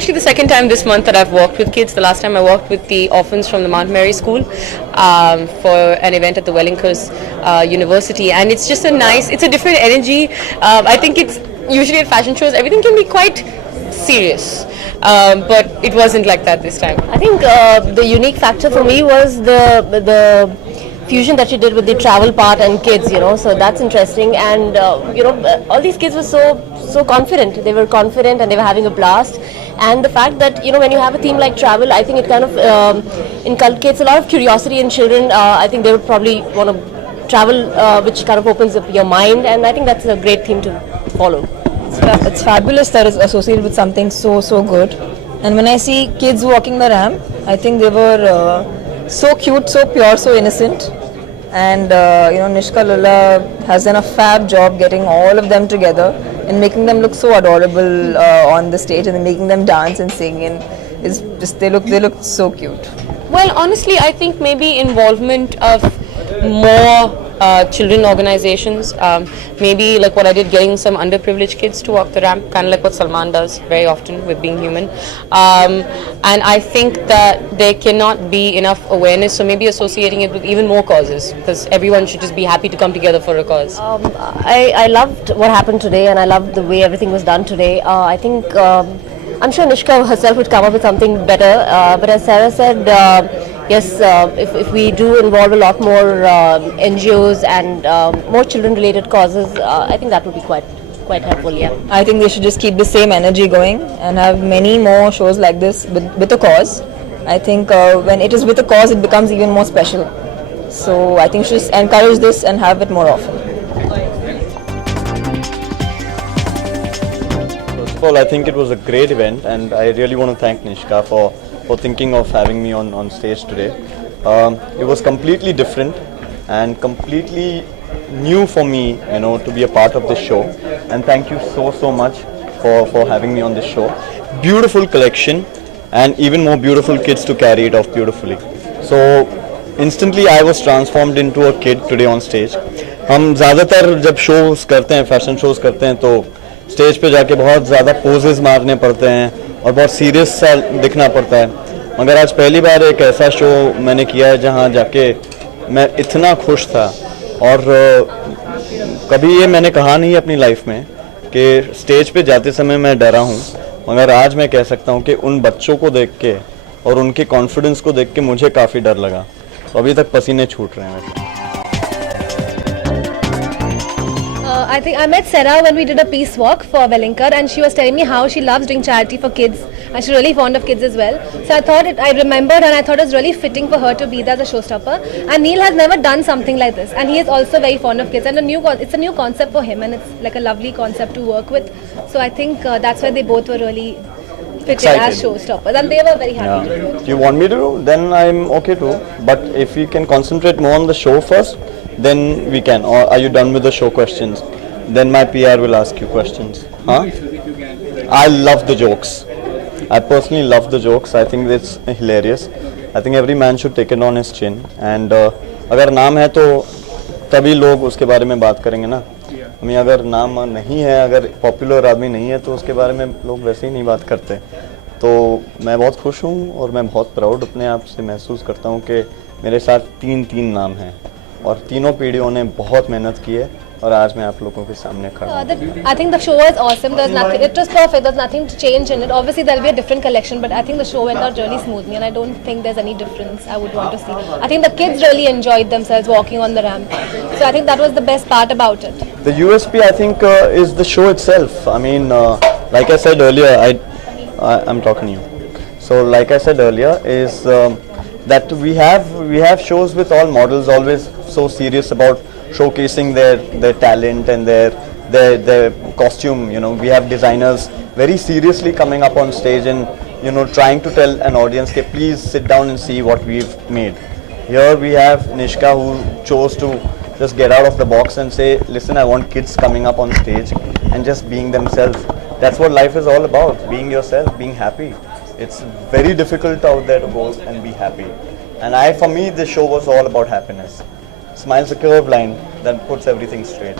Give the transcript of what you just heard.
actually the second time this month that I've walked with kids. The last time I walked with the orphans from the Mount Mary School for an event at the Wellington University, and it's just it's a different energy. I think it's usually at fashion shows, everything can be quite serious, but it wasn't like that this time. I think the unique factor for me was the fusion that she did with the travel part and kids, so that's interesting. And all these kids were so confident. They were confident and they were having a blast. And the fact that when you have a theme like travel, I think it kind of inculcates a lot of curiosity in children. I think they would probably want to travel, which kind of opens up your mind, and I think that's a great theme to follow. It's fabulous that it's associated with something so good. And when I see kids walking the ramp, I think they were so cute, so pure, so innocent. And Nishka Lulla has done a fab job getting all of them together and making them look so adorable on the stage, and then making them dance and sing, and they look so cute. Well, honestly, I think maybe involvement of more children organizations, maybe like what I did, getting some underprivileged kids to walk the ramp, kind of like what Salman does very often with Being Human. And I think that there cannot be enough awareness, so maybe associating it with even more causes, because everyone should just be happy to come together for a cause. I loved what happened today, and I loved the way everything was done today. I think I'm sure Nishka herself would come up with something better, but as Sarah said, yes, if we do involve a lot more NGOs and more children-related causes, I think that would be quite helpful. Yeah. I think they should just keep the same energy going and have many more shows like this with a cause. I think when it is with a cause, it becomes even more special. So I think we should just encourage this and have it more often. First of all, I think it was a great event, and I really want to thank Nishka for thinking of having me on stage today. It was completely different and completely new for me, to be a part of this show. And thank you so much for having me on this show. Beautiful collection, and even more beautiful kids to carry it off beautifully. So instantly I was transformed into a kid today on stage. हम ज़्यादातर जब shows करते हैं, fashion shows करते हैं, तो stage पे जाके बहुत ज़्यादा पोजेस मारने पड़ते हैं और बहुत सीरियस सा दिखना पड़ता है. मगर आज पहली बार एक ऐसा शो मैंने किया है जहाँ जाके मैं इतना खुश था, और कभी ये मैंने कहा नहीं अपनी लाइफ में कि स्टेज पे जाते समय मैं डरा हूँ, मगर आज मैं कह सकता हूँ कि उन बच्चों को देख के और उनके कॉन्फिडेंस को देख के मुझे काफ़ी डर लगा. तो अभी तक पसीने छूट रहे हैं. I think I met Sarah when we did a peace walk for Wellington, and she was telling me how she loves doing charity for kids, and she's really fond of kids as well. So I remembered, and I thought it was really fitting for her to be there as a showstopper. And Neil has never done something like this, and he is also very fond of kids, and it's a new concept for him, and it's like a lovely concept to work with. So I think that's why they both were really fitting as showstoppers, and they were very happy to do it. If you want me to do, then I'm okay too. But if we can concentrate more on the show first, then we can. Or are you done with the show questions? Then my PR will ask you questions. Huh? I love the jokes. I personally love the jokes. I think it's hilarious. I think every man should take it on his chin. And अगर नाम है तो तभी लोग उसके बारे में बात करेंगे ना. हमें अगर नाम नहीं है, अगर पॉपुलर आदमी नहीं है, तो उसके बारे में लोग वैसे ही नहीं बात करते. तो मैं बहुत खुश हूँ और मैं बहुत प्राउड अपने आप से महसूस करता हूँ कि मेरे साथ तीन नाम हैं और तीनों पीढ़ियों ने बहुत मेहनत की है, और आज मैं आप लोगों के सामने खड़ा हूँ. I think the show was awesome. There's nothing. It was perfect. There's nothing to change in it. Obviously, there'll be a different collection, but I think the show went out really smoothly, and I don't think there's any difference I would want to see. I think the kids really enjoyed themselves walking on the ramp. So I think that was the best part about it. The USP, I think, is the show itself. I mean, like I said earlier, I'm talking to you. So, like I said earlier, is that we have shows with all models, always so serious about showcasing their talent and their costume. We have designers very seriously coming up on stage and trying to tell an audience, okay, please sit down and see what we've made. Here we have Nishka, who chose to just get out of the box and say, listen, I want kids coming up on stage and just being themselves. That's what life is all about, being yourself, being happy. It's very difficult out there to go and be happy. And for me, this show was all about happiness. Smile's a curved line that puts everything straight.